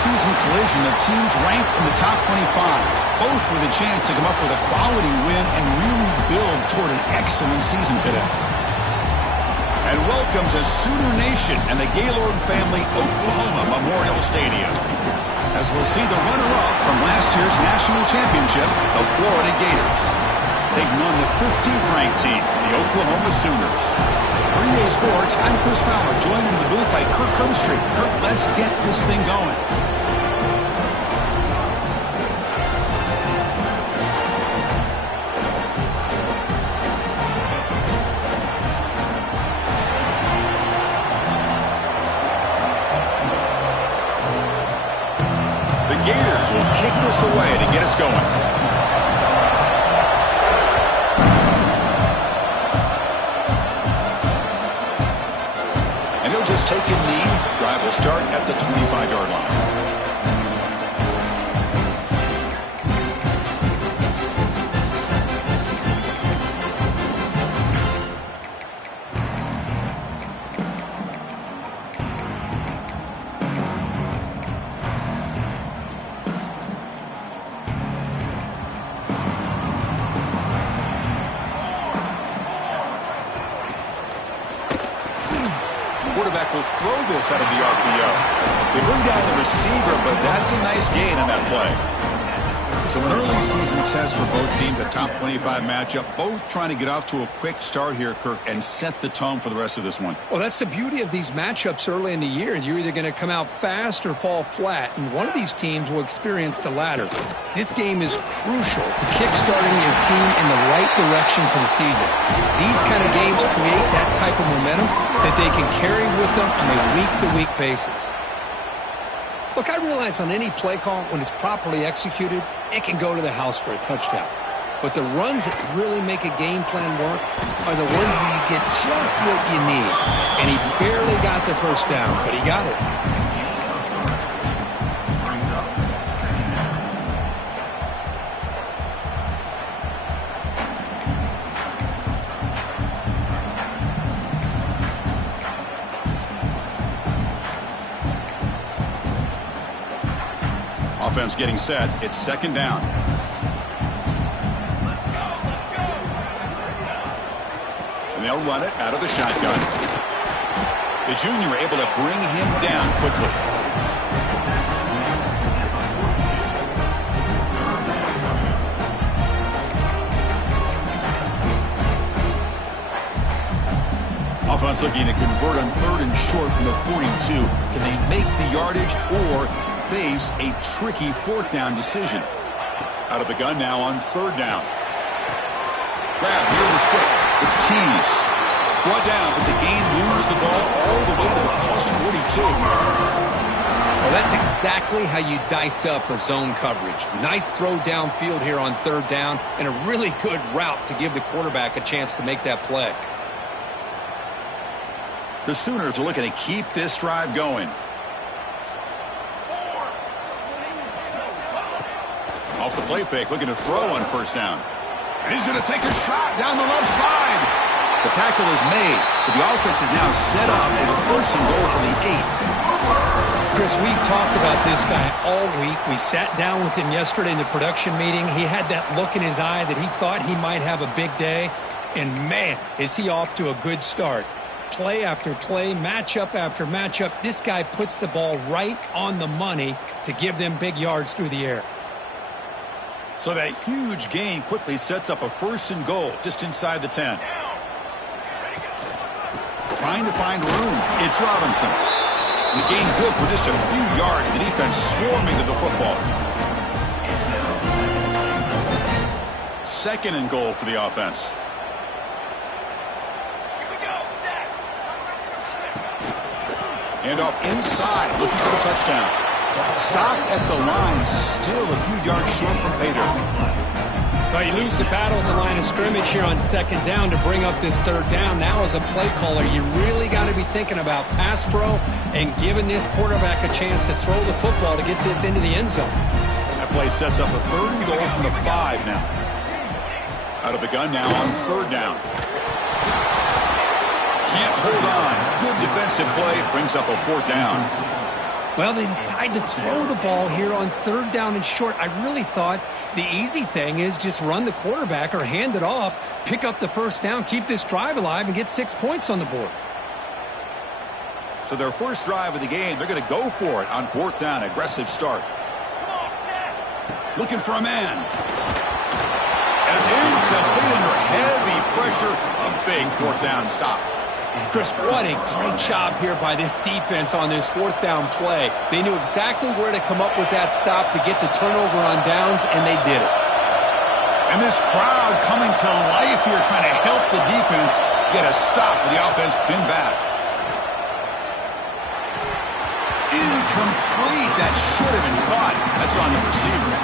preseason collision of teams ranked in the top 25, both with a chance to come up with a quality win and really build toward an excellent season today. And welcome to Sooner Nation and the Gaylord family Oklahoma Memorial Stadium, as we'll see the runner-up from last year's national championship, the Florida Gators, taking on the 15th ranked team, the Oklahoma Sooners. For EA Sports, I'm Chris Fowler, joined in the booth by Kirk Herbstreit. Kirk, let's get this thing going. The Gators will kick this away to get us going. Just take a knee. Drive will start at the 25-yard line. Quarterback will throw this out of the RPO. They bring down the receiver, but that's a nice gain in that play. So an early season test for both teams, a top 25 matchup, both trying to get off to a quick start here, Kirk, and set the tone for the rest of this one. Well, that's the beauty of these matchups early in the year. You're either going to come out fast or fall flat, and one of these teams will experience the latter. This game is crucial to kick-starting your team in the right direction for the season. These kind of games create that type of momentum that they can carry with them on a week-to-week basis. Look, I realize on any play call, when it's properly executed, it can go to the house for a touchdown. But the runs that really make a game plan work are the ones where you get just what you need. And he barely got the first down, but he got it. Offense getting set. It's second down. And they'll run it out of the shotgun. The junior able to bring him down quickly. Offense looking to convert on third and short from the 42. Can they make the yardage or face a tricky fourth down decision? Out of the gun now on third down. Grab near the sticks. It's Tease. Brought down, but the game moves the ball all the way to the plus 42. Well, that's exactly how you dice up a zone coverage. Nice throw downfield here on third down, and a really good route to give the quarterback a chance to make that play. The Sooners are looking to keep this drive going. Off the play fake, looking to throw on first down. And he's going to take a shot down the left side. The tackle is made, but the offense is now set up with a first and goal from the 8. Chris, we've talked about this guy all week. We sat down with him yesterday in the production meeting. He had that look in his eye that he thought he might have a big day. And, man, is he off to a good start. Play after play, matchup after matchup, this guy puts the ball right on the money to give them big yards through the air. So that huge gain quickly sets up a first and goal just inside the 10. Trying to find room. It's Robinson. The gain good for just a few yards. The defense swarming to the football. Second and goal for the offense. Handoff inside, looking for the touchdown. Stop at the line, still a few yards short from pay dirt. Well, you lose the battle at the line of scrimmage here on second down to bring up this third down. Now as a play caller, you really got to be thinking about pass pro and giving this quarterback a chance to throw the football to get this into the end zone. That play sets up a third and goal from the 5 now. Out of the gun now on third down. Can't hold on. Good defensive play. Brings up a fourth down. Well, they decide to throw the ball here on 3rd down and short. I really thought the easy thing is just run the quarterback or hand it off, pick up the 1st down, keep this drive alive, and get 6 points on the board. So their first drive of the game, they're going to go for it on 4th down. Aggressive start. Looking for a man. And it's incomplete under heavy pressure. A big 4th down stop. Chris, what a great job here by this defense on this 4th down play. They knew exactly where to come up with that stop to get the turnover on downs, and they did it. And this crowd coming to life here, trying to help the defense get a stop with the offense pinned back. Incomplete. That should have been caught. That's on the receiver.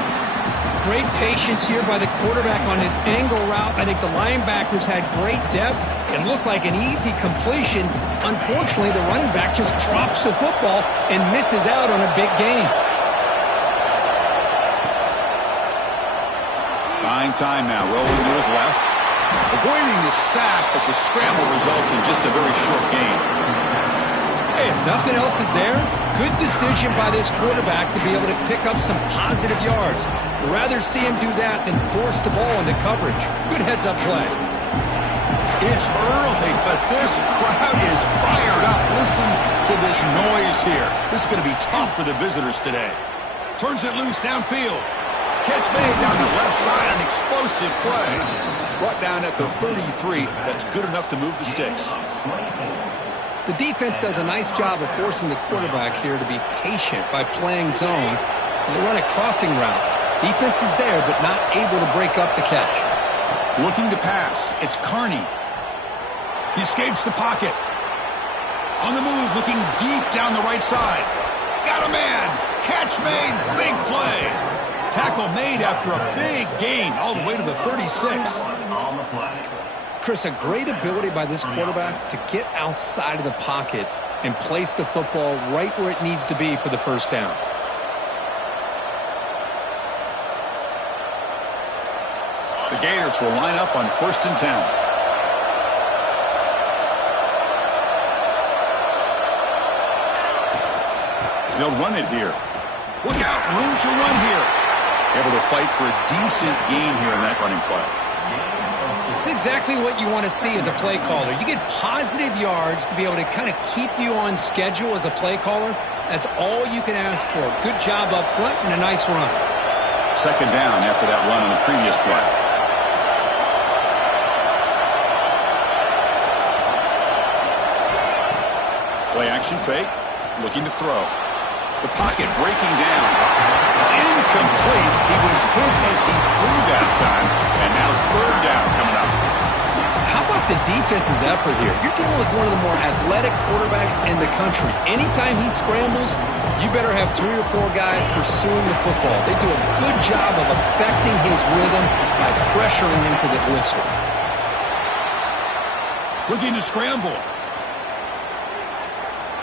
Great patience here by the quarterback on his angle route. I think the linebackers had great depth. It looked like an easy completion. Unfortunately, the running back just drops the football and misses out on a big gain. Buying time now. Rolling to his left. Avoiding the sack, but the scramble results in just a very short gain. Hey, if nothing else is there, good decision by this quarterback to be able to pick up some positive yards. I'd rather see him do that than force the ball into coverage. Good heads-up play. It's early, but this crowd is fired up. Listen to this noise here. This is going to be tough for the visitors today. Turns it loose downfield. Catch made down the left side, an explosive play. Brought down at the 33. That's good enough to move the sticks. The defense does a nice job of forcing the quarterback here to be patient by playing zone. They run a crossing route. Defense is there, but not able to break up the catch. Looking to pass. It's Carney. He escapes the pocket. On the move, looking deep down the right side. Got a man. Catch made. Big play. Tackle made after a big gain all the way to the 36. Chris, a great ability by this quarterback to get outside of the pocket and place the football right where it needs to be for the 1st down. The Gators will line up on 1st and 10. They'll run it here. Look out, room to run here. Able to fight for a decent gain here in that running play. It's exactly what you want to see as a play caller. You get positive yards to be able to kind of keep you on schedule as a play caller. That's all you can ask for. Good job up front and a nice run. 2nd down after that run on the previous play. Play action fake. Looking to throw. The pocket breaking down. It's incomplete. He was hit as he threw that time. And now 3rd down coming up. How about the defense's effort here? You're dealing with one of the more athletic quarterbacks in the country. Anytime he scrambles, you better have 3 or 4 guys pursuing the football. They do a good job of affecting his rhythm by pressuring him to the whistle. Looking to scramble.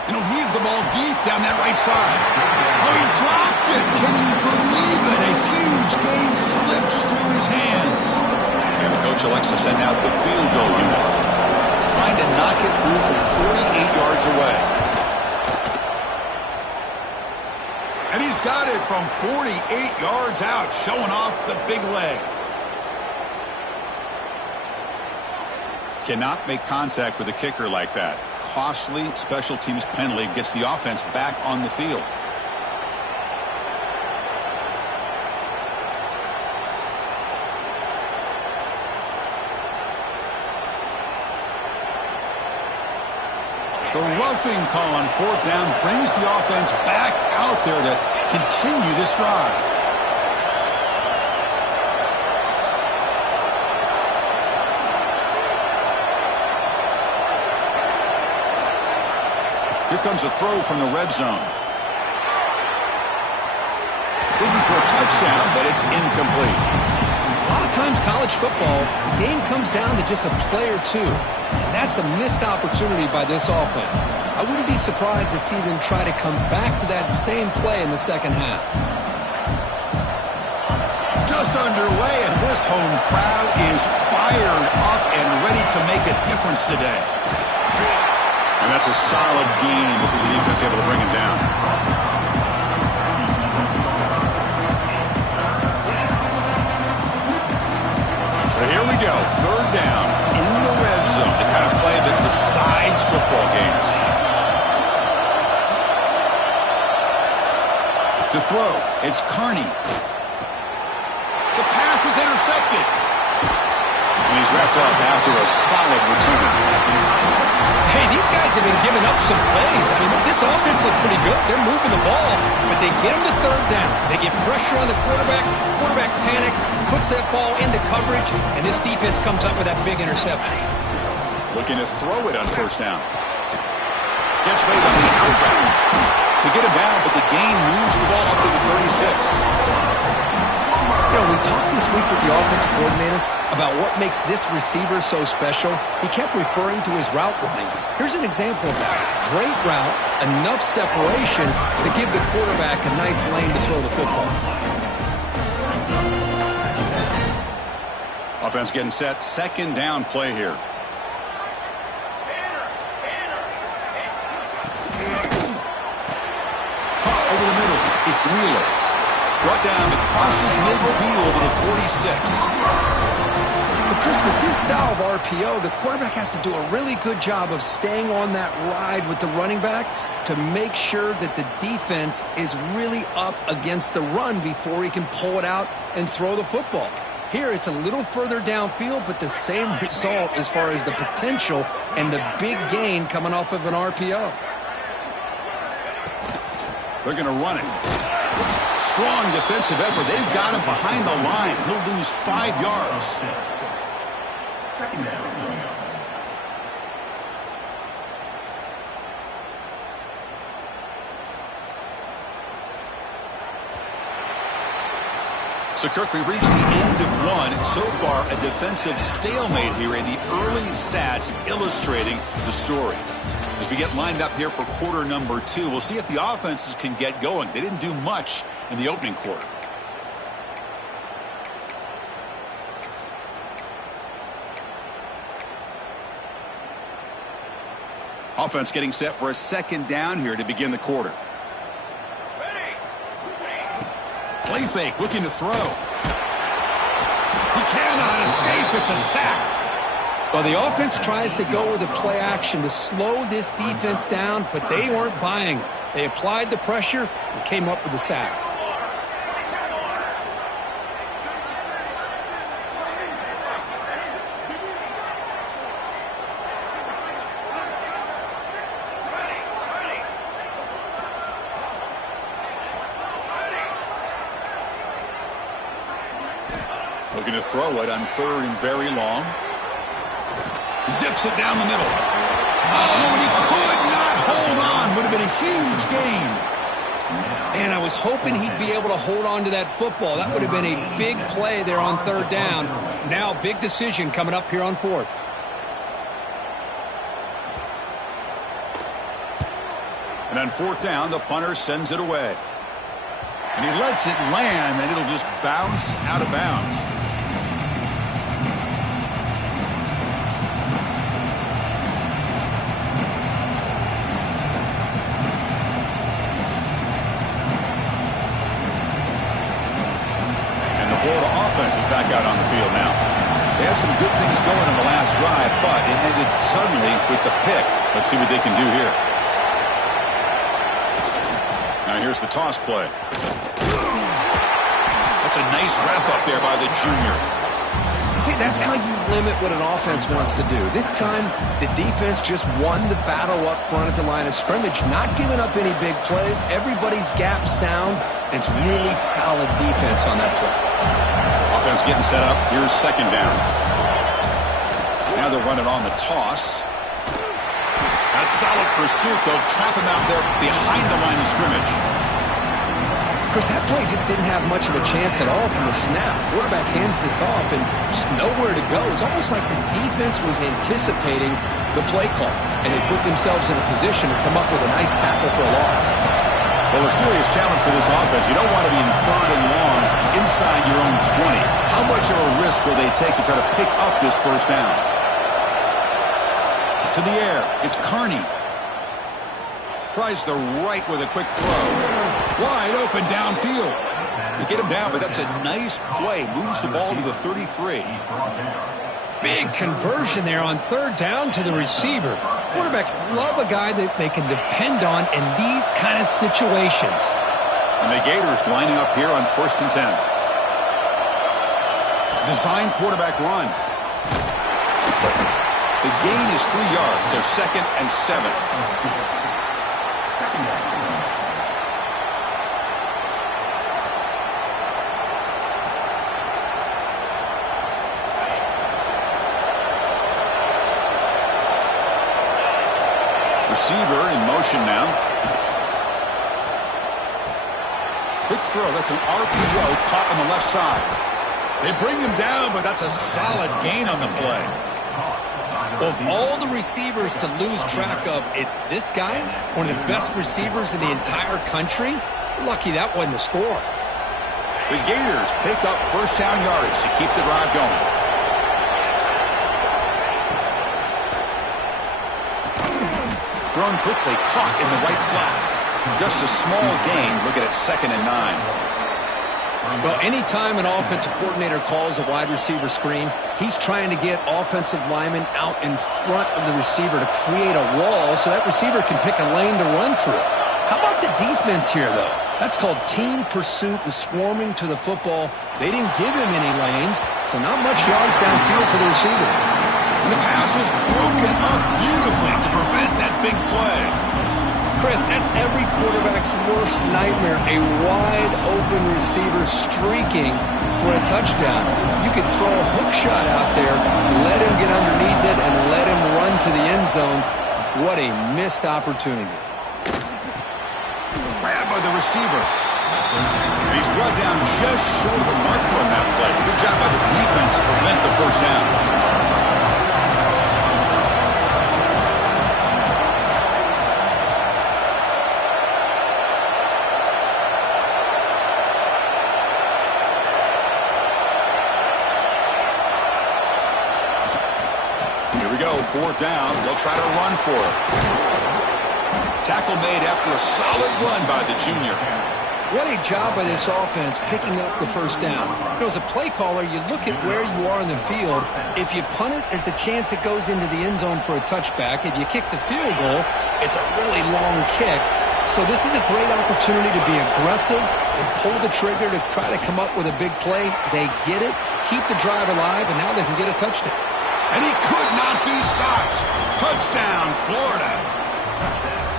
And he'll leave the ball deep down that right side. Oh, he dropped it. Can you believe it? A huge gain slips through his hands. And the coach elects to send out the field goal unit. Trying to knock it through from 48 yards away. And he's got it from 48 yards out, showing off the big leg. Cannot make contact with a kicker like that. Costly special teams penalty gets the offense back on the field. The roughing call on 4th down brings the offense back out there to continue this drive. Here comes a throw from the red zone. Looking for a touchdown, but it's incomplete. A lot of times college football, the game comes down to just a play or two. And that's a missed opportunity by this offense. I wouldn't be surprised to see them try to come back to that same play in the 2nd half. Just underway, and this home crowd is fired up and ready to make a difference today. And that's a solid gain before the defense able to bring him down. go. Third down in the red zone. The kind of play that decides football games. To throw, it's Carney. The pass is intercepted. And he's wrapped up after a solid return. Hey, these guys have been giving up some plays. I mean, this offense looked pretty good. They're moving the ball, but they get them to third down. They get pressure on the quarterback. Quarterback panics, puts that ball into coverage, and this defense comes up with that big interception. Looking to throw it on first down. Gets made on the out route. To get him down, but the gain moves the ball up to the 36. You know, we talked this week with the offensive coordinator about what makes this receiver so special. He kept referring to his route running. Here's an example of that. Great route, enough separation to give the quarterback a nice lane to throw the football. Offense getting set. Second down play here. Caught over the middle. It's Wheeler. Brought down, it crosses midfield at a 46. But Chris, with this style of RPO, the quarterback has to do a really good job of staying on that ride with the running back to make sure that the defense is really up against the run before he can pull it out and throw the football. Here, it's a little further downfield, but the same result as far as the potential and the big gain coming off of an RPO. They're going to run it. Strong defensive effort. They've got him behind the line. He'll lose 5 yards. Second down. So, Kirk, we reached the end of one. So far, a defensive stalemate here, and the early stats illustrating the story. As we get lined up here for quarter number 2, we'll see if the offenses can get going. They didn't do much in the opening quarter. Offense getting set for a second down here to begin the quarter. Play fake, looking to throw. He cannot escape. It's a sack. Well, the offense tries to go with a play action to slow this defense down, but they weren't buying it. They applied the pressure and came up with the sack. Looking to throw it on third and very long. Zips it down the middle. Oh, and he could not hold on. Would have been a huge gain. Man, I was hoping he'd be able to hold on to that football. That would have been a big play there on third down. Now, big decision coming up here on fourth. And on fourth down, the punter sends it away. And he lets it land, and it'll just bounce out of bounds. Offense is back out on the field now. They had some good things going in the last drive, but it ended suddenly with the pick. Let's see what they can do here. Now here's the toss play. That's a nice wrap up there by the junior. See, that's how you limit what an offense wants to do. This time, the defense just won the battle up front at the line of scrimmage, not giving up any big plays. Everybody's gap sound, and it's really solid defense on that play. Offense getting set up. Here's second down. Now they're running on the toss. That solid pursuit. They'll trap him out there behind the line of scrimmage. Chris, that play just didn't have much of a chance at all from the snap. Quarterback hands this off and just nowhere to go. It's almost like the defense was anticipating the play call, and they put themselves in a position to come up with a nice tackle for a loss. Well, a serious challenge for this offense. You don't want to be in third and long inside your own 20. How much of a risk will they take to try to pick up this first down? To the air. It's Carney. Tries the right with a quick throw. Wide open downfield. They get him down, but that's a nice play. Moves the ball to the 33. Big conversion there on third down to the receiver. Quarterbacks love a guy that they can depend on in these kind of situations. And the Gators lining up here on 1st and 10. Design quarterback run. The gain is 3 yards, so 2nd and 7. Receiver in motion now. Quick throw. That's an RPO caught on the left side. They bring him down, but that's a solid gain on the play. Of all the receivers to lose track of, it's this guy, one of the best receivers in the entire country. Lucky that wasn't the score. The Gators pick up first down yards to keep the drive going. Thrown quickly, caught in the right flat. Just a small gain, looking at 2nd and 9. Well, anytime an offensive coordinator calls a wide receiver screen, he's trying to get offensive linemen out in front of the receiver to create a wall so that receiver can pick a lane to run through. How about the defense here, though? That's called team pursuit and swarming to the football. They didn't give him any lanes, so not much yards downfield for the receiver. And the pass is broken up beautifully to prevent that big play. Chris, that's every quarterback's worst nightmare, a wide-open receiver streaking for a touchdown. You could throw a hook shot out there, let him get underneath it, and let him run to the end zone. What a missed opportunity. Grabbed by the receiver. He's brought down just short of the marker on that play. Good job by the defense to prevent the first down. Here we go, 4th down. They'll try to run for it. Tackle made after a solid run by the junior. What a job by this offense picking up the first down. You know, as a play caller, you look at where you are in the field. If you punt it, there's a chance it goes into the end zone for a touchback. If you kick the field goal, it's a really long kick. So this is a great opportunity to be aggressive and pull the trigger to try to come up with a big play. They get it, keep the drive alive, and now they can get a touchdown. And he could not be stopped. Touchdown, Florida.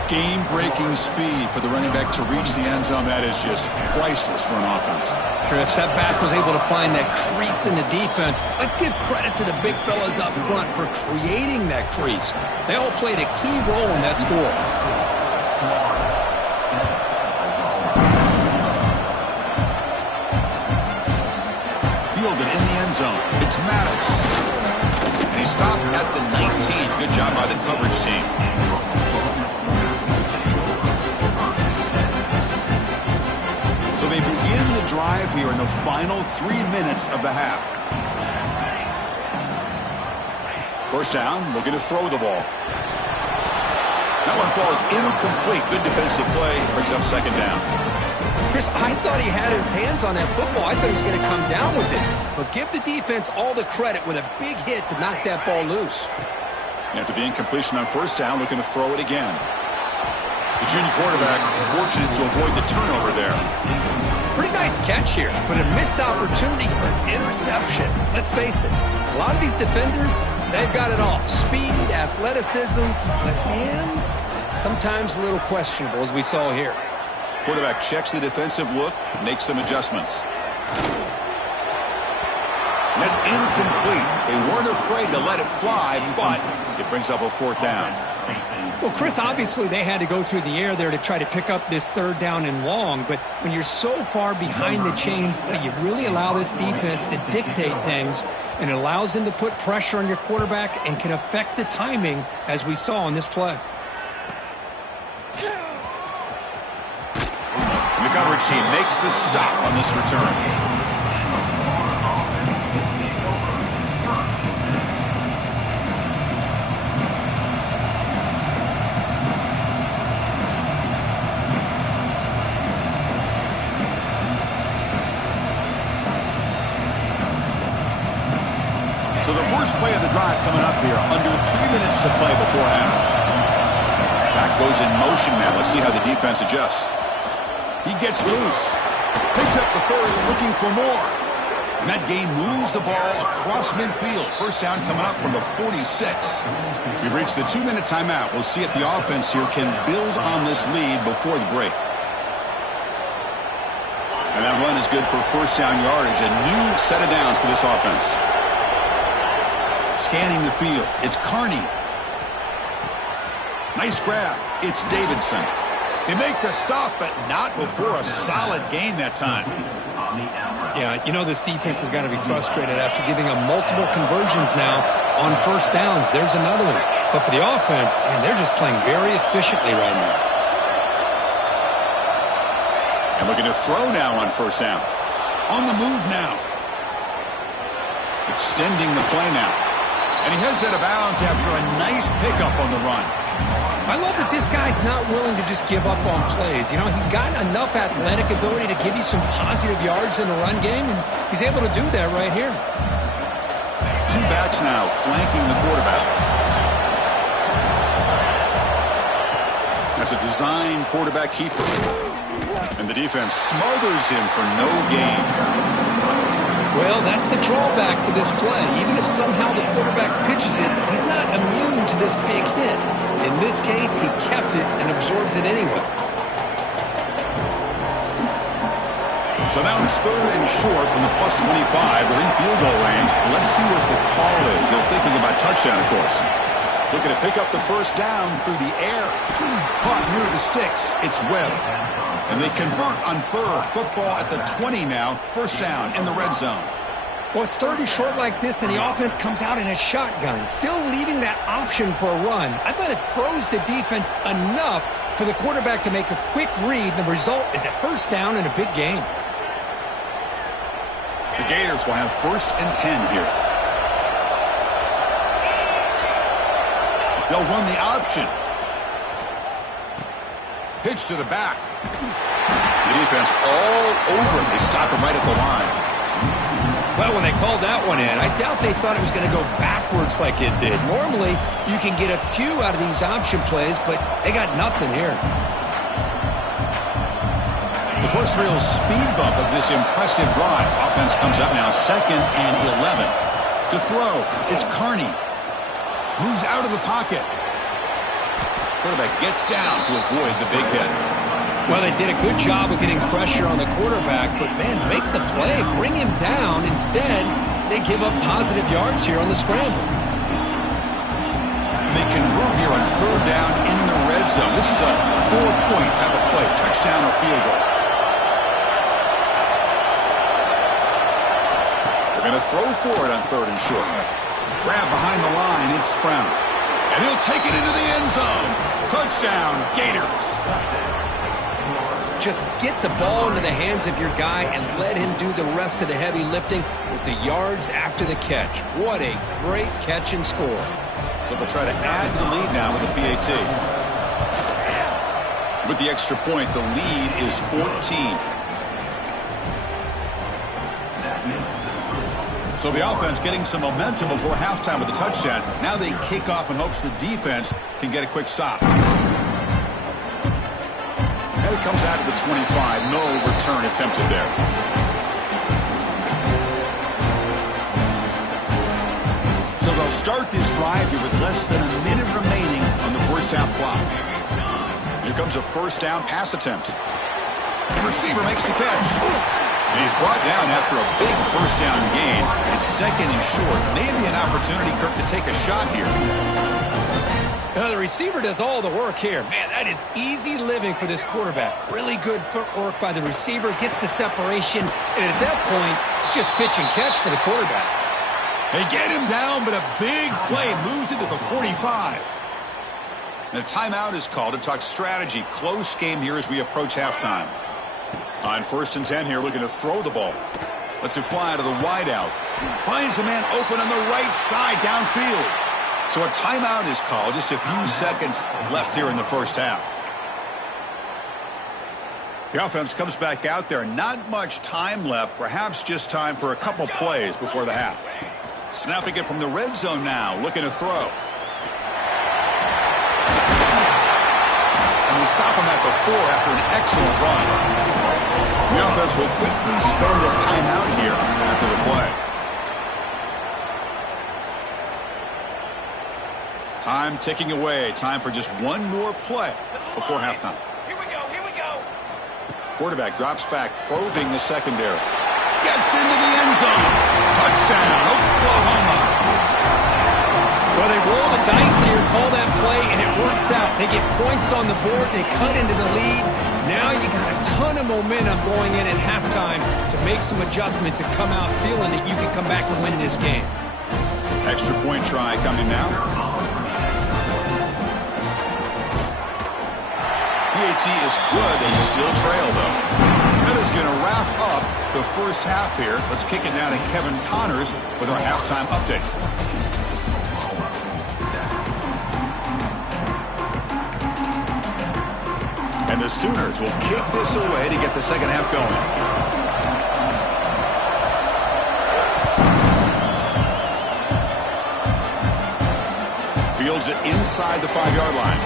Game-breaking speed for the running back to reach the end zone. That is just priceless for an offense. Chris, that back was able to find that crease in the defense. Let's give credit to the big fellas up front for creating that crease. They all played a key role in that score. Fielded in the end zone. It's Maddox. And he stopped at the 19. Good job by the coverage team. So they begin the drive here in the final 3 minutes of the half. First down, looking to throw the ball. That one falls incomplete. Good defensive play. Brings up 2nd down. Chris, I thought he had his hands on that football. I thought he was going to come down with it. But give the defense all the credit with a big hit to knock that ball loose. After the incompletion on first down, looking to throw it again. The junior quarterback fortunate to avoid the turnover there. Pretty nice catch here, but a missed opportunity for an interception. Let's face it, a lot of these defenders, they've got it all. Speed, athleticism, but hands, sometimes a little questionable, as we saw here. Quarterback checks the defensive look, makes some adjustments. And that's incomplete. They weren't afraid to let it fly, but it brings up a 4th down. Well, Chris, obviously they had to go through the air there to try to pick up this 3rd down and long, but when you're so far behind the chains, you really allow this defense to dictate things, and it allows them to put pressure on your quarterback and can affect the timing, as we saw in this play. And the coverage team makes the stop on this return. So the first play of the drive coming up here. Under 3 minutes to play before half. Back goes in motion now. Let's see how the defense adjusts. He gets loose. Picks up the first, looking for more. And that game moves the ball across midfield. First down coming up from the 46. We've reached the 2-minute timeout. We'll see if the offense here can build on this lead before the break. And that run is good for first down yardage. A new set of downs for this offense. Scanning the field. It's Carney. Nice grab. It's Davidson. They make the stop, but not before a solid gain that time. Yeah, you know this defense has got to be frustrated after giving them multiple conversions now on first downs. There's another one. But for the offense, man, they're just playing very efficiently right now. And looking to throw now on first down. On the move now. Extending the play now. And he heads out of bounds after a nice pickup on the run. I love that this guy's not willing to just give up on plays. You know, he's got enough athletic ability to give you some positive yards in the run game, and he's able to do that right here. Two backs now flanking the quarterback. That's a design quarterback keeper. And the defense smothers him for no gain. Well, that's the drawback to this play. Even if somehow the quarterback pitches it, he's not immune to this big hit. In this case, he kept it and absorbed it anyway. So now it's 3rd and short from the +25. They're in field goal range. Let's see what the call is. They're thinking about touchdown, of course. Looking to pick up the first down through the air. Caught near the sticks. It's Webb. And they convert on 3rd. Football at the 20 now. First down in the red zone. Well, it's 3rd and short like this, and the offense comes out in a shotgun, still leaving that option for a run. I thought it throws the defense enough for the quarterback to make a quick read. The result is a first down and a big gain. The Gators will have 1st and 10 here. They'll run the option. Pitch to the back. The defense all over it. They stop him right at the line. Well, when they called that one in, I doubt they thought it was going to go backwards like it did. Normally, you can get a few out of these option plays, but they got nothing here. The first real speed bump of this impressive drive. Offense comes up now 2nd and 11. To throw, it's Carney. Moves out of the pocket. Quarterback gets down to avoid the big hit. Well, they did a good job of getting pressure on the quarterback, but, man, make the play, bring him down. Instead, they give up positive yards here on the scramble. They convert here on 3rd down in the red zone. This is a 4-point type of play, touchdown or field goal. They're going to throw for it on 3rd and short. Grab behind the line, it's Brown. And he'll take it into the end zone. Touchdown, Gators. Just get the ball into the hands of your guy and let him do the rest of the heavy lifting with the yards after the catch. What a great catch and score. So they'll try to add to the lead now with a PAT. With the extra point, the lead is 14. So the offense getting some momentum before halftime with the touchdown. Now they kick off in hopes the defense can get a quick stop. And it comes out to the 25. No return attempted there. So they'll start this drive here with less than a minute remaining on the first half clock. Here comes a first down pass attempt. The receiver makes the catch. And he's brought down after a big first down gain. It's 2nd and short. Maybe an opportunity, Kirk, to take a shot here. The receiver does all the work here. Man, that is easy living for this quarterback. Really good footwork by the receiver. Gets the separation. And at that point, it's just pitch and catch for the quarterback. They get him down, but a big play moves it to the 45. And a timeout is called to talk strategy. Close game here as we approach halftime. On 1st and 10 here, looking to throw the ball. Lets it fly to the wideout. Finds a man open on the right side downfield. So a timeout is called. Just a few seconds left here in the first half. The offense comes back out there. Not much time left. Perhaps just time for a couple plays before the half. Snapping it from the red zone now, looking to throw. And they stop him at the 4 after an excellent run. The offense will quickly spend a timeout here after the play. Time ticking away. Time for just one more play before halftime. Here we go. Quarterback drops back, probing the secondary. Gets into the end zone. Touchdown, Oklahoma. Well, they roll the dice here, call that play, and it works out. They get points on the board. They cut into the lead. Now you got a ton of momentum going in at halftime to make some adjustments and come out feeling that you can come back and win this game. Extra point try coming now. PAT is good. They still trail, though. That is going to wrap up the first half here. Let's kick it down to Kevin Connors with our halftime update. And the Sooners will kick this away to get the second half going. Fields it inside the 5-yard line.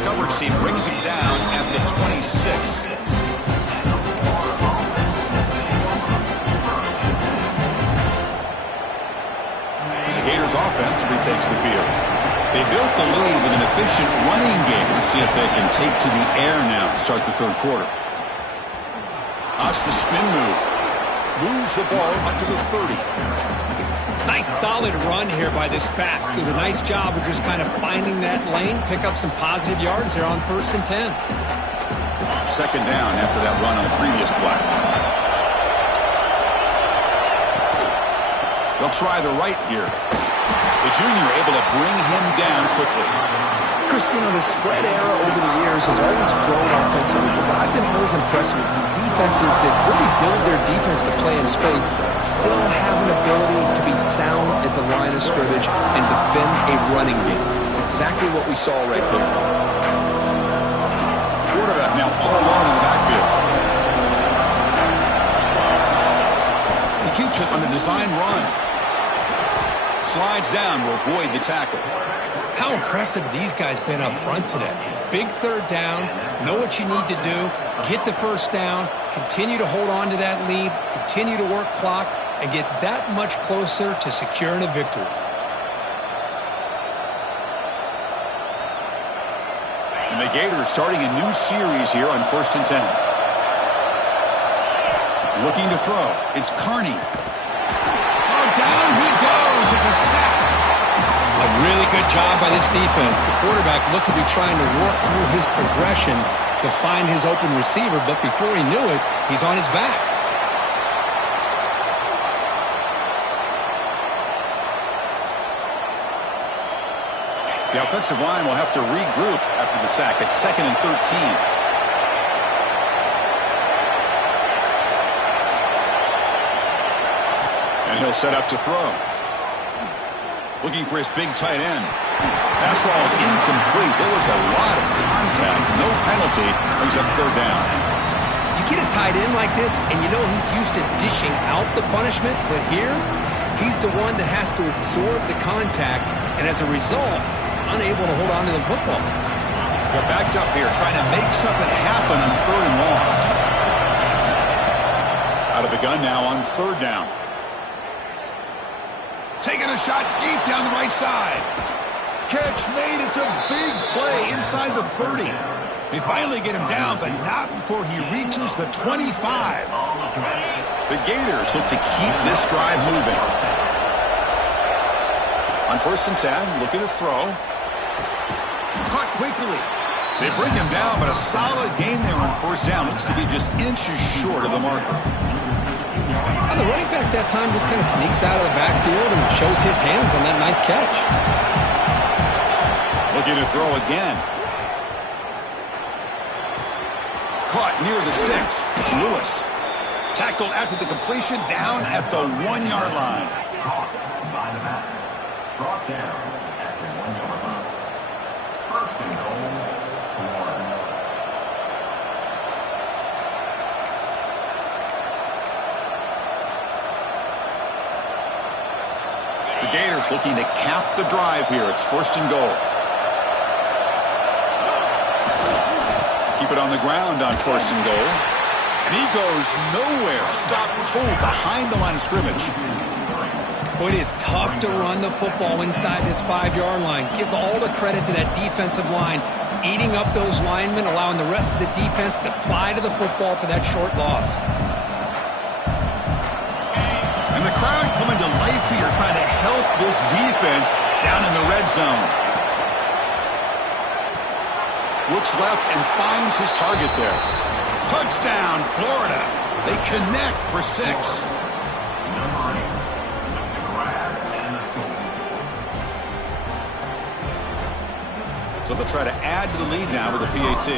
Coverage team brings him down at the 26. The Gators offense retakes the field. They built the lead with an efficient running game. Let's see if they can take to the air now to start the third quarter. Watch the spin move. Moves the ball up to the 30. Nice solid run here by this back. Did a nice job of just kind of finding that lane, pick up some positive yards there on 1st and 10. Second down after that run on the previous play. They'll try the right here. The junior able to bring him down quickly. Christine, the spread era over the years has always grown offensively, but I've been always impressed with defenses that really build their defense to play in space, still have an ability to be sound at the line of scrimmage and defend a running game. It's exactly what we saw right there. Quarterback now all alone in the backfield. He keeps it on the design run. Slides down to avoid the tackle. How impressive these guys been up front today. Big third down, know what you need to do, get the first down, continue to hold on to that lead, continue to work clock, and get that much closer to securing a victory. And the Gators starting a new series here on 1st and 10. Looking to throw. It's Carney. Oh, down he goes. It's a sack. A really good job by this defense. The quarterback looked to be trying to work through his progressions to find his open receiver, but before he knew it, he's on his back. The offensive line will have to regroup after the sack. It's 2nd and 13. And he'll set up to throw. Looking for his big tight end. Pass ball is incomplete. There was a lot of contact. No penalty. Brings up 3rd down. You get a tight end like this, and you know he's used to dishing out the punishment, but here, he's the one that has to absorb the contact, and as a result, he's unable to hold on to the football. They're backed up here, trying to make something happen on 3rd and long. Out of the gun now on 3rd down. Taking a shot deep down the right side. Catch made. It's a big play inside the 30. They finally get him down, but not before he reaches the 25. The Gators look to keep this drive moving. On 1st and 10, looking to throw. Caught quickly. They bring him down, but a solid gain there on 1st down. Looks to be just inches short of the marker. And the running back that time just kind of sneaks out of the backfield and shows his hands on that nice catch. Looking to throw again. Caught near the sticks. It's Lewis. Tackled after the completion, down at the 1-yard line. By the back. Brought down at the 1-yard line. 1st and goal. The Gators looking to cap the drive here. It's 1st and goal. Keep it on the ground on 1st and goal. And he goes nowhere. Stopped cold behind the line of scrimmage. Boy, it is tough to run the football inside this 5-yard line. Give all the credit to that defensive line, eating up those linemen, allowing the rest of the defense to fly to the football for that short loss. And the crowd coming to life here, trying to help this defense down in the red zone. Looks left and finds his target there. Touchdown, Florida. They connect for 6. Number 8, the grab and the score. So they'll try to add to the lead now with a PAT.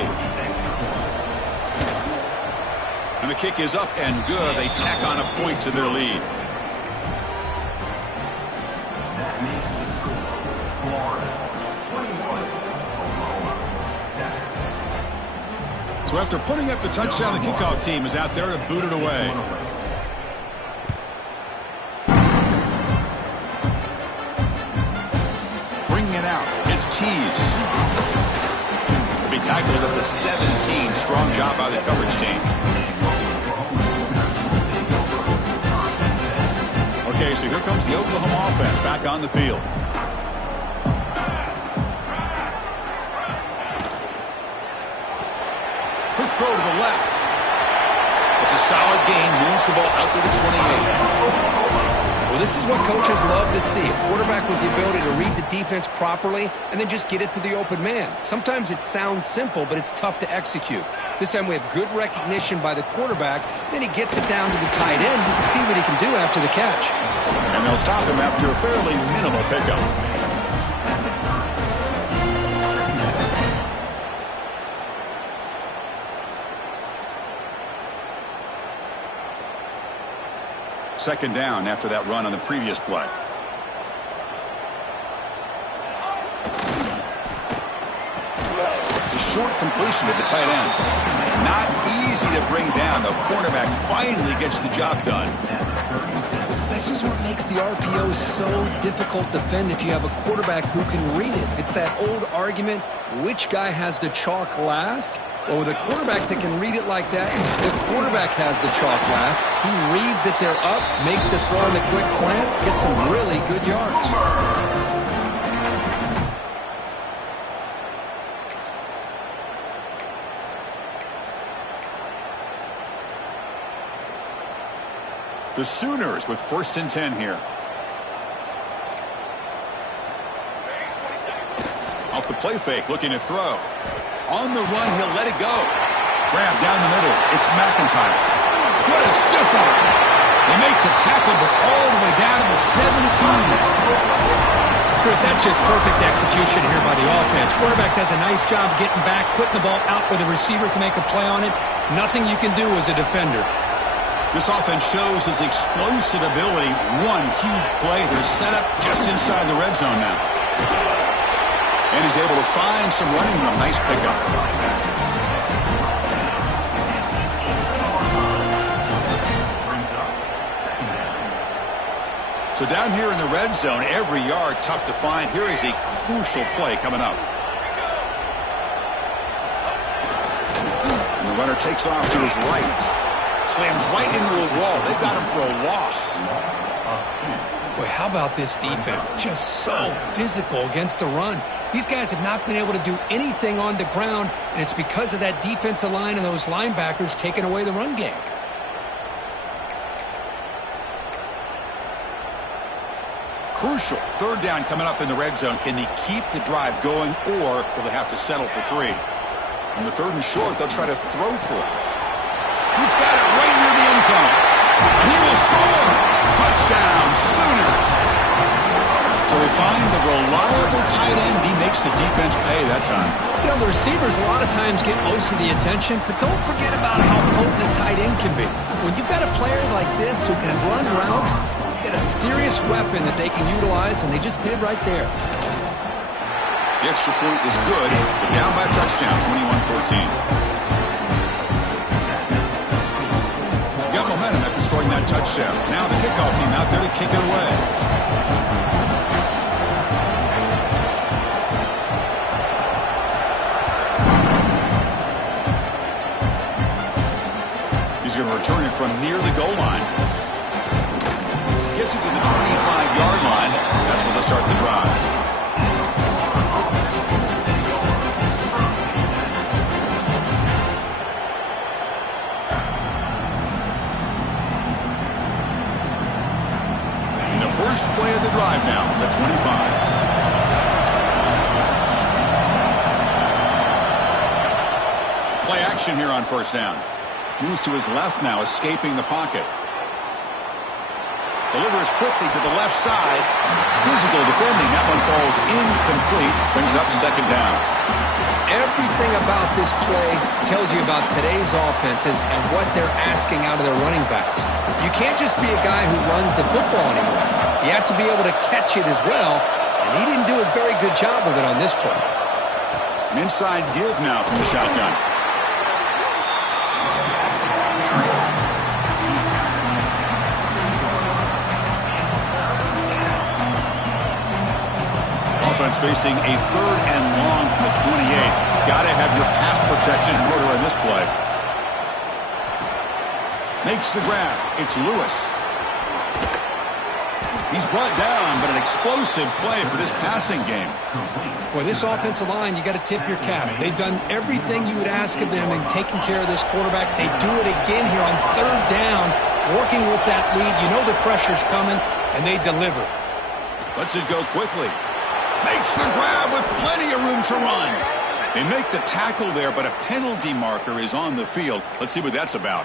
And the kick is up and good. They tack on a point to their lead. That makes the score Florida 21, Oklahoma 7. So after putting up the touchdown, the kickoff team is out there to boot it away. Bringing it out. It's Tease. Will be tackled at the 17. Strong job by the coverage team. Okay, so here comes the Oklahoma offense back on the field. Quick throw to the left. It's a solid gain. Moves the ball out to the 28. Well, this is what coaches love to see. A quarterback with the ability to read the defense properly and then just get it to the open man. Sometimes it sounds simple, but it's tough to execute. This time we have good recognition by the quarterback. Then he gets it down to the tight end. You can see what he can do after the catch. And they'll stop him after a fairly minimal pickup. Second down after that run on the previous play. The short completion to the tight end. Not easy to bring down. The cornerback finally gets the job done. This is what makes the RPO so difficult to defend if you have a quarterback who can read it. It's that old argument, which guy has the chalk last? Well, with a quarterback that can read it like that, the quarterback has the chalk last. He reads that they're up, makes the throw in the quick slant, gets some really good yards. The Sooners with 1st and 10 here. Off the play fake, looking to throw. On the run, he'll let it go. Grab down the middle. It's McIntyre. What a stiff one. They make the tackle, but all the way down to the 17. Chris, that's just perfect execution here by the offense. Quarterback does a nice job getting back, putting the ball out where the receiver can make a play on it. Nothing you can do as a defender. This offense shows its explosive ability. One huge play. They're set up just inside the red zone now. And he's able to find some running room. Nice pickup. So down here in the red zone, every yard tough to find. Here is a crucial play coming up. And the runner takes off to his right. Slams right into a wall. They've got him for a loss. Boy, how about this defense? Just so physical against the run. These guys have not been able to do anything on the ground, and it's because of that defensive line and those linebackers taking away the run game. Crucial. 3rd down coming up in the red zone. Can they keep the drive going, or will they have to settle for 3? On the 3rd and short, they'll try to throw for it. He's got it right near the end zone. And he will score. Touchdown, Sooners. So they find the reliable tight end. He makes the defense pay that time. You know, the receivers a lot of times get most of the attention, but don't forget about how potent a tight end can be. When you've got a player like this who can run routes, you get a serious weapon that they can utilize, and they just did right there. The extra point is good. They're down by a touchdown, 21-14. Got momentum after scoring that touchdown. Now the kickoff team out there to kick it away. He's going to return it from near the goal line. Gets it to the 25-yard line. That's where they'll start the drive. And the first play of the drive now, the 25. Play action here on first down. Moves to his left now, escaping the pocket. Delivers quickly to the left side. Physical defending. That one falls incomplete. Brings up second down. Everything about this play tells you about today's offenses and what they're asking out of their running backs. You can't just be a guy who runs the football anymore. You have to be able to catch it as well, and he didn't do a very good job of it on this play. An inside give now from the shotgun. Offense facing a third and long from the 28. Got to have your pass protection in order in this play. Makes the grab. It's Lewis. He's brought down, but an explosive play for this passing game. Boy, this offensive line, you got to tip your cap. They've done everything you would ask of them in taking care of this quarterback. They do it again here on third down, working with that lead. You know the pressure's coming, and they deliver. Lets it go quickly. Makes the grab with plenty of room to run. They make the tackle there, but a penalty marker is on the field. Let's see what that's about.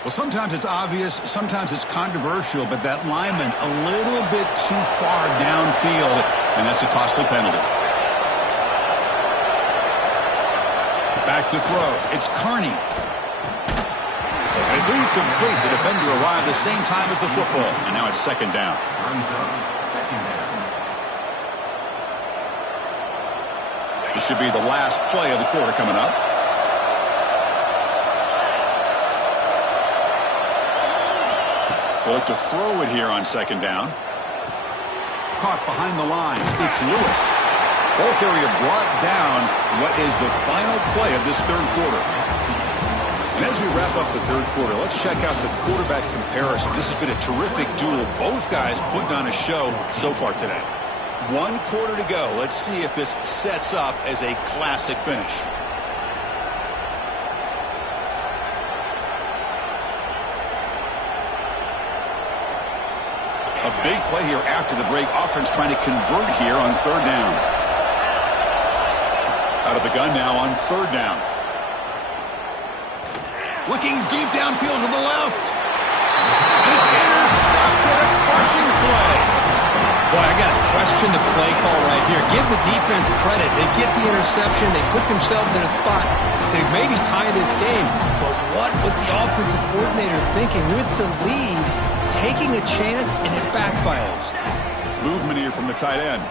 Well, sometimes it's obvious, sometimes it's controversial, but that lineman a little bit too far downfield, and that's a costly penalty. Back to throw. It's Kearney. And it's incomplete. The defender arrived the same time as the football, and now it's second down. This should be the last play of the quarter coming up. They'll look to throw it here on second down. Caught behind the line. It's Lewis. Ball carrier brought down. What is the final play of this third quarter? And as we wrap up the third quarter, let's check out the quarterback comparison. This has been a terrific duel. Both guys putting on a show so far today. 1 quarter to go. Let's see if this sets up as a classic finish. A big play here after the break. Offense trying to convert here on third down. Out of the gun now on third down. Looking deep downfield to the left. And it's intercepted. A crushing play. Boy, I got to question the play call right here. Give the defense credit. They get the interception. They put themselves in a spot to maybe tie this game. But what was the offensive coordinator thinking with the lead, taking a chance, and it backfires? Movement here from the tight end.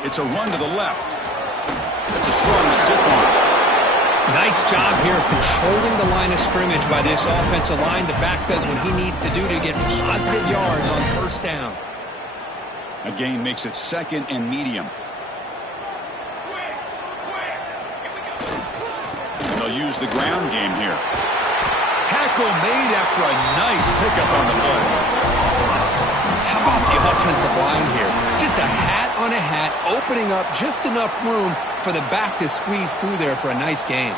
It's a run to the left. That's a strong stiff arm. Nice job here of controlling the line of scrimmage by this offensive line. The back does what he needs to do to get positive yards on first down. A gain makes it second and medium. And they'll use the ground game here. Tackle made after a nice pickup on the play. How about the offensive line here? Just a hat on a hat, opening up just enough room for the back to squeeze through there for a nice gain.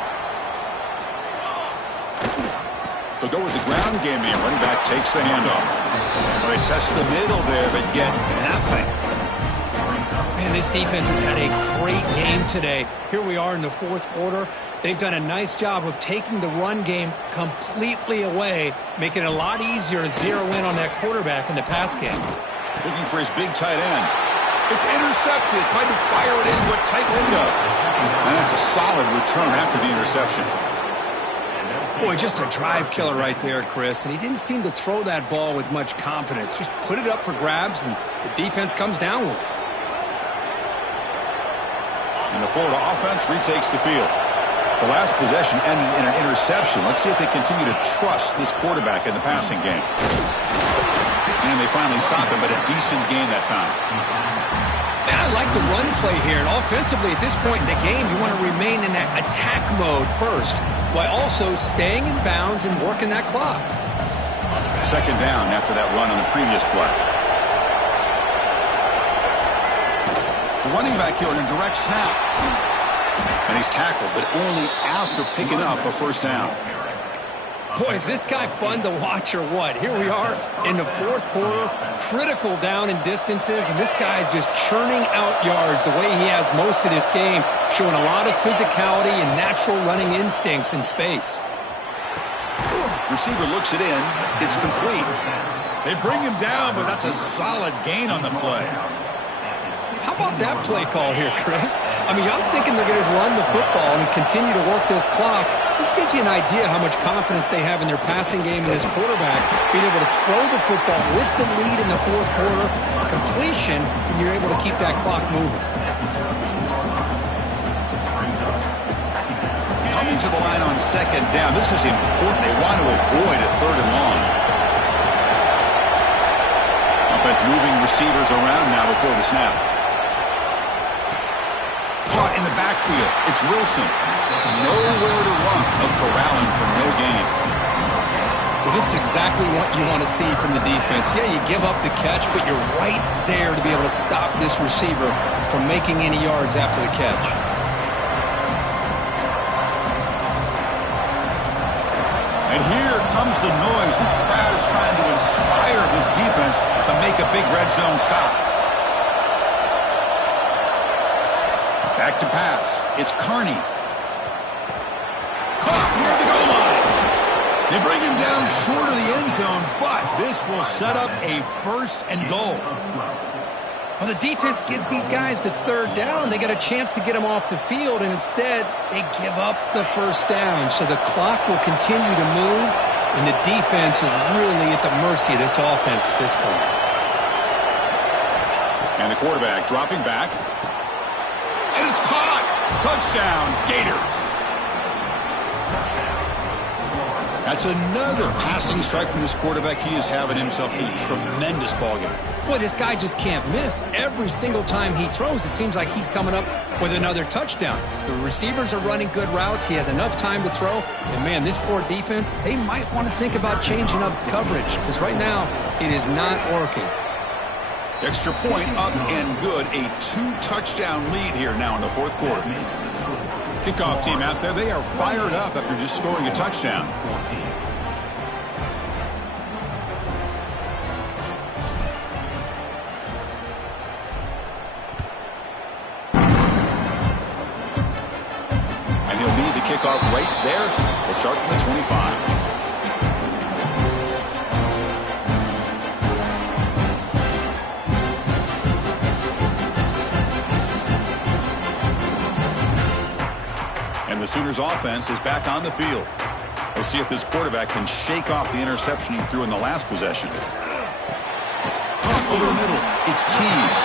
They'll go with the ground game here. Running back takes the handoff. Well, they test the middle there, but get nothing. Man, this defense has had a great game today. Here we are in the fourth quarter. They've done a nice job of taking the run game completely away, making it a lot easier to zero in on that quarterback in the pass game. Looking for his big tight end. It's intercepted. Tried to fire it into a tight window. And that's a solid return after the interception. Boy, just a drive killer right there, Chris. And he didn't seem to throw that ball with much confidence. Just put it up for grabs, and the defense comes down with it. And the Florida offense retakes the field. The last possession ended in an interception. Let's see if they continue to trust this quarterback in the passing game. And they finally stop him, but a decent gain that time. Man, I like the run play here. And offensively, at this point in the game, you want to remain in that attack mode first, while also staying in bounds and working that clock. Second down after that run on the previous play. The running back here in a direct snap. And he's tackled, but only after picking up a first down. Boy, is this guy fun to watch or what? Here we are in the fourth quarter, critical down in distances, and this guy is just churning out yards the way he has most of this game, showing a lot of physicality and natural running instincts in space. Receiver looks it in. It's complete. They bring him down, but that's a solid gain on the play. How about that play call here, Chris? I mean, I'm thinking they're going to run the football and continue to work this clock. This gives you an idea how much confidence they have in their passing game and this quarterback, being able to throw the football with the lead in the fourth quarter, completion, and you're able to keep that clock moving. Coming to the line on second down. This is important. They want to avoid a third and long. Offense moving receivers around now before the snap. Caught in the backfield. It's Wilson. Nowhere to run. A corralling for no gain. Well, this is exactly what you want to see from the defense. Yeah, you give up the catch, but you're right there to be able to stop this receiver from making any yards after the catch. And here comes the noise. This crowd is trying to inspire this defense to make a big red zone stop. Back to pass. It's Carney. Caught near the goal line. They bring him down short of the end zone, but this will set up a first and goal. Well, the defense gets these guys to third down. They got a chance to get them off the field, and instead they give up the first down. So the clock will continue to move, and the defense is really at the mercy of this offense at this point. And the quarterback dropping back. And it's caught. Touchdown, Gators. That's another passing strike from this quarterback. He is having himself a tremendous ballgame. Boy, this guy just can't miss. Every single time he throws, it seems like he's coming up with another touchdown. The receivers are running good routes. He has enough time to throw. And, man, this poor defense, they might want to think about changing up coverage because right now it is not working. Extra point up and good. A 2-touchdown lead here now in the fourth quarter. Kickoff team out there. They are fired up after just scoring a touchdown. And he'll lead the kickoff right there. We'll start from the 25. The Sooners offense is back on the field. We'll see if this quarterback can shake off the interception he threw in the last possession. Over the middle, it's Tease.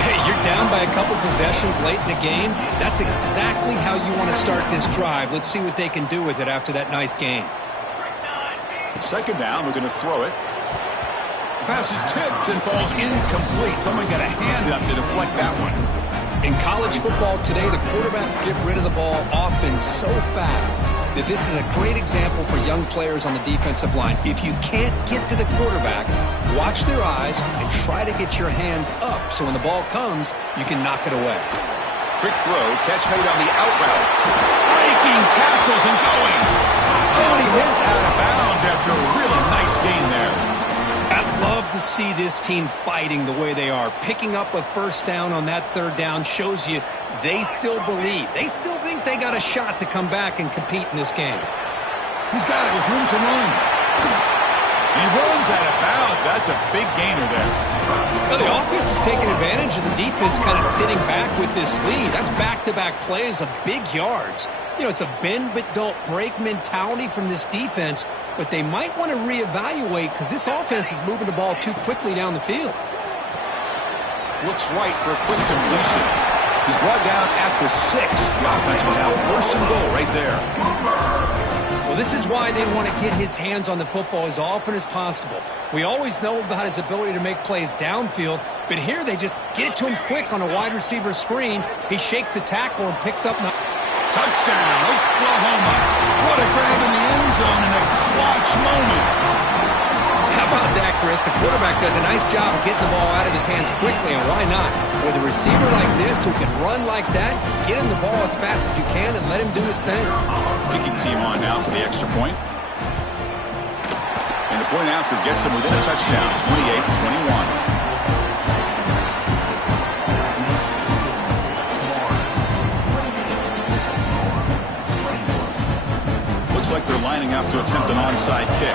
Hey, you're down by a couple possessions late in the game. That's exactly how you want to start this drive. Let's see what they can do with it after that nice game. Second down, we're going to throw it. The pass is tipped and falls incomplete. Someone got a hand up to deflect that one. In college football today, the quarterbacks get rid of the ball often so fast that this is a great example for young players on the defensive line. If you can't get to the quarterback, watch their eyes and try to get your hands up so when the ball comes, you can knock it away. Quick throw, catch made on the out route. Breaking tackles and going. Oh, and he hits out of bounds after a really nice gain there. I'd love to see this team fighting the way they are. Picking up a first down on that third down shows you they still believe. They still think they got a shot to come back and compete in this game. He's got it with room to run. He runs out of bounds. That's a big gainer there. Well, the offense is taking advantage of the defense kind of sitting back with this lead. That's back-to-back plays of big yards. You know, it's a bend but don't break mentality from this defense, but they might want to reevaluate because this offense is moving the ball too quickly down the field. Looks right for a quick completion. He's brought down at the 6. The offense will have first and goal right there. Well, this is why they want to get his hands on the football as often as possible. We always know about his ability to make plays downfield, but here they just get it to him quick on a wide receiver screen. He shakes the tackle and picks up. Touchdown, Oklahoma. What a grab in the end zone in a clutch moment. How about that, Chris? The quarterback does a nice job of getting the ball out of his hands quickly, and why not? With a receiver like this who can run like that, get him the ball as fast as you can and let him do his thing. Kicking team on now for the extra point. And the point after gets them within a touchdown, 28-21. Looks like they're lining up to attempt an onside kick.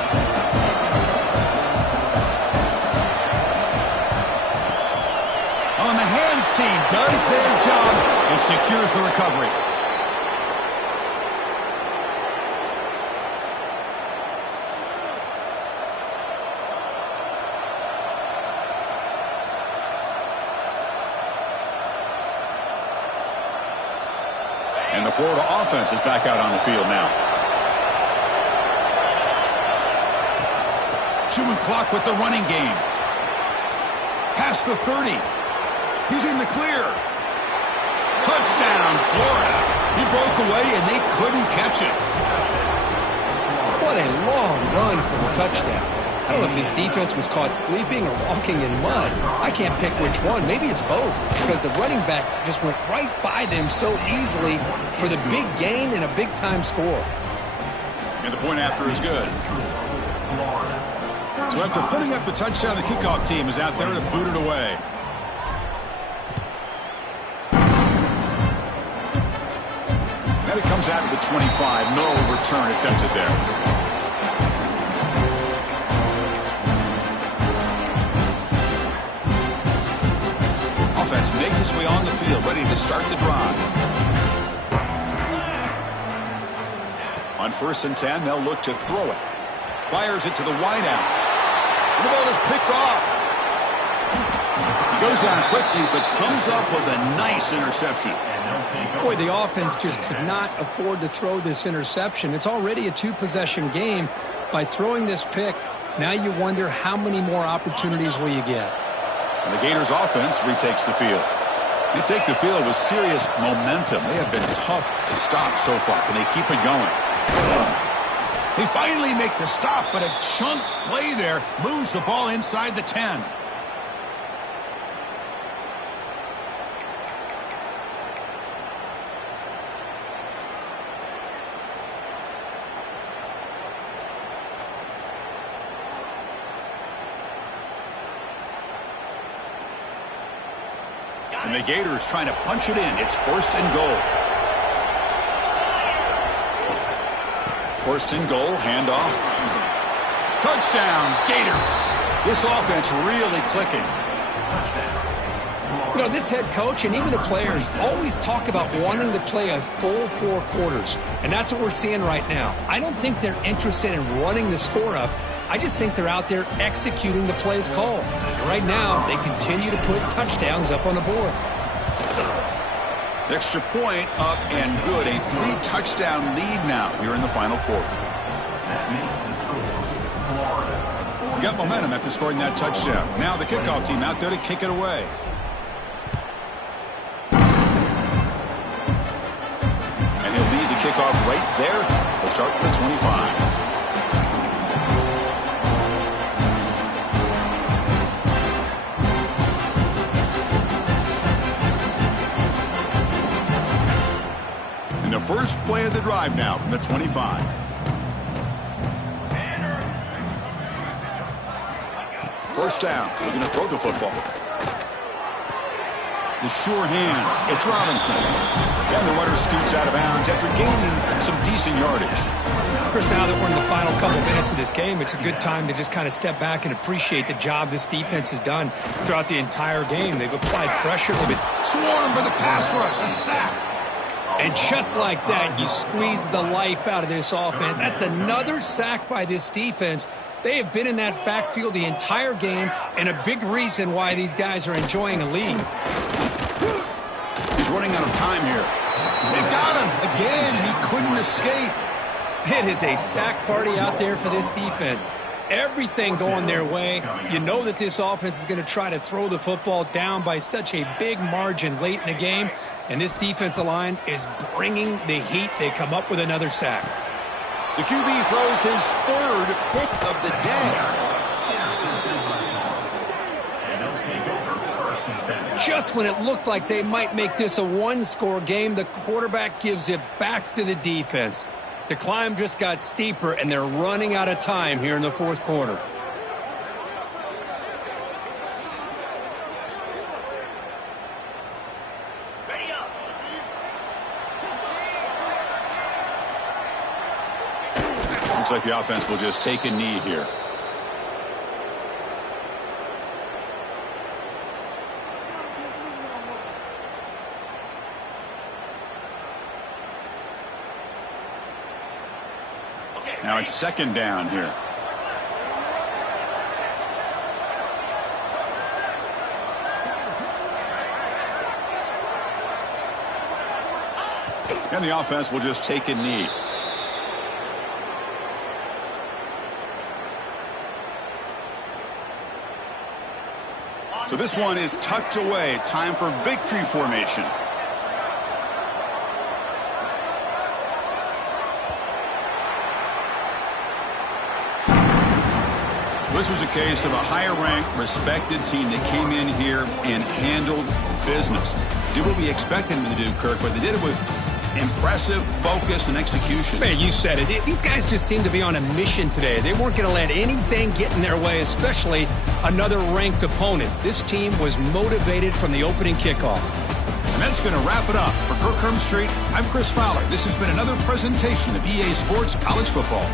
On the hands team does their job and secures the recovery. And the Florida offense is back out on the field now. Chewing clock with the running game. Past the 30. He's in the clear. Touchdown, Florida. He broke away and they couldn't catch it. What a long run for the touchdown. I don't know if his defense was caught sleeping or walking in mud. I can't pick which one. Maybe it's both, because the running back just went right by them so easily for the big gain and a big-time score. And the point after is good. So after putting up the touchdown, the kickoff team is out there to boot it away. And it comes out of the 25. No return attempted there. Offense makes its way on the field, ready to start the drive. On 1st and 10, they'll look to throw it. Fires it to the wideout. And the ball is picked off. He goes down quickly, but comes up with a nice interception. Boy, the offense just could not afford to throw this interception. It's already a 2-possession game. By throwing this pick, now you wonder how many more opportunities will you get. And the Gators offense retakes the field. They take the field with serious momentum. They have been tough to stop so far. Can they keep it going? They finally make the stop, but a chunk play there moves the ball inside the 10. And the Gators trying to punch it in. It's 1st and goal. 1st and goal, handoff. Touchdown, Gators. This offense really clicking. You know, this head coach and even the players always talk about wanting to play a full 4 quarters. And that's what we're seeing right now. I don't think they're interested in running the score up. I just think they're out there executing the plays called. And right now, they continue to put touchdowns up on the board. Extra point up and good. A 3-touchdown lead now here in the final quarter. You got momentum after scoring that touchdown. Now the kickoff team out there to kick it away. And he'll lead the kickoff right there. He'll start with the 25. First play of the drive now from the 25. First down. They're going to throw the football. The sure hands. It's Robinson. And the runner scoots out of bounds after gaining some decent yardage. Chris, now that we're in the final couple minutes of this game, it's a good time to just kind of step back and appreciate the job this defense has done throughout the entire game. They've applied pressure. They've been swarmed by the pass rush. A sack. And just like that, you squeeze the life out of this offense. That's another sack by this defense. They have been in that backfield the entire game, and a big reason why these guys are enjoying a lead. He's is running out of time here. They've got him. Again, he couldn't escape. It is a sack party out there for this defense. Everything going their way. You know that this offense is going to try to throw the football down by such a big margin late in the game. And this defensive line is bringing the heat. They come up with another sack. The QB throws his third pick of the day. Just when it looked like they might make this a one-score game, the quarterback gives it back to the defense. The climb just got steeper, and they're running out of time here in the fourth quarter. Looks like the offense will just take a knee here. Now it's second down here. And the offense will just take a knee. So this one is tucked away. Time for victory formation. This was a case of a higher-ranked, respected team that came in here and handled business. Did what we expected them to do, Kirk, but they did it with impressive focus and execution. Man, you said it. These guys just seem to be on a mission today. They weren't going to let anything get in their way, especially another ranked opponent. This team was motivated from the opening kickoff. And that's going to wrap it up. For Kirk Street, I'm Chris Fowler. This has been another presentation of EA Sports College Football.